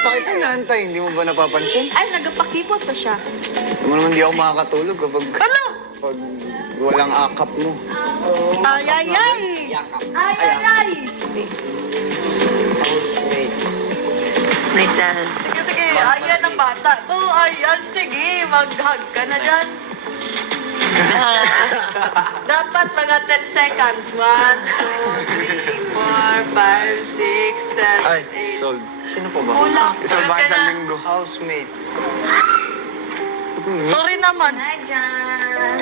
pa kita inaantay. Hindi mo ba napapansin? Ay, nagpakipot pa siya. Alam mo naman, di ako makakatulog kapag... Ano? Pag walang akap mo. Ay, ay, ay! Ay, ay, ay! Night dyan. Sige, sige. Ayan ang bata. Oh, ayan. Sige, mag-hug ka na dyan. Dapat mga 10 seconds. 1, 2, 3, 4, 5, 6, 7, Ay, 8. sold. Sino po ba? Kulang. Isang Tulog bahay ka sa na. linggo. Housemate. Sorry naman. Night dyan.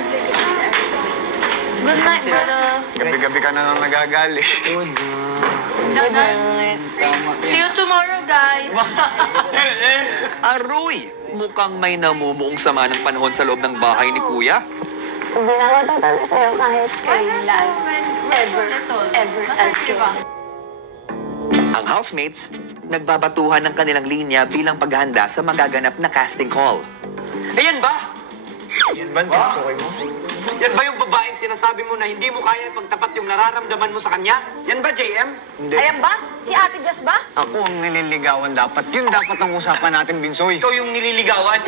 Good night, brother. Gabi-gabi ka na nang nagagali. Good night. Tama. See you tomorrow, guys. Aroy! Mukhang may namumuong sama ng panahon sa loob ng bahay ni Kuya. Hindi na ako tatabi sa'yo kahit kailan. Ever, ever. Ang housemates, nagbabatuhan ng kanilang linya bilang paghahanda sa magaganap na casting call. Ayan ba? Yan ba? Tukoy mo? Yan ba yung babaeng sinasabi mo na hindi mo kaya ipagtapat yung nararamdaman mo sa kanya? Yan ba, JM? Hindi. Ayan ba? Si Ate Jess ba? Ako ang nililigawan dapat. Yun dapat ang usapan natin, Binsoy. Ikaw yung nililigawan.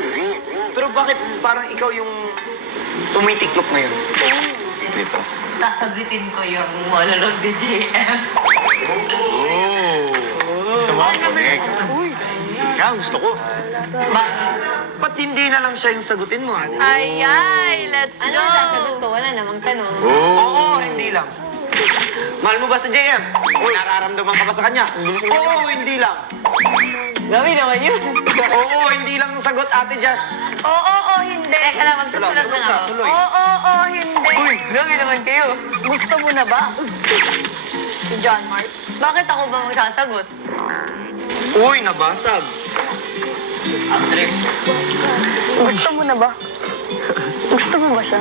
Pero bakit parang ikaw yung tumitiklop ngayon? Litos. Sasagutin ko yung monologue ni JM. Gusto mo? Correct. Ikaw, gusto ko. Ba't hindi na lang siya yung sagutin mo? Ay, ay. Let's Ano go. ang sasagot ko? Wala namang tanong. Oo, hindi lang. Mahal mo ba sa JM? Nararamdaman ka ba sa kanya? Oo, hindi lang. Grabe naman yun. Oo, hindi lang ang sagot, Ate Jazz. Oo, hindi. Teka lang, magsusulat lang ako. Tuloy. Oo, hindi. Grabe naman kayo. Gusto mo na ba? Si John Mark. Bakit ako ba magsasagot? Uy, nabasag. Gusto mo na ba? Gusto mo ba siya?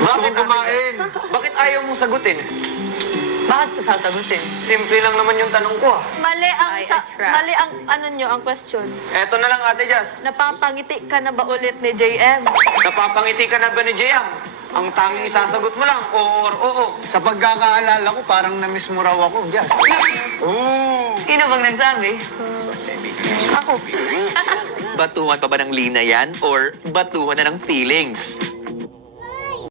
Bakit Gusto ko kumain. Bakit ayaw mong sagutin? Bakit ko sasagutin? Simple lang naman yung tanong ko ah. Mali ang, Ay, a trap. mali ang, ano nyo, ang question. Eto na lang, Ate Jazz. Napapangiti ka na ba ulit ni JM? Napapangiti ka na ba ni JM? Ang tanging isasagot mo lang, or oo. Sa pagkakaalala ko, parang na-miss mo raw ako, Jazz. Oo. Sino bang nagsabi? Ako. Batuhan pa ba ng lina yan or batuhan na ng feelings?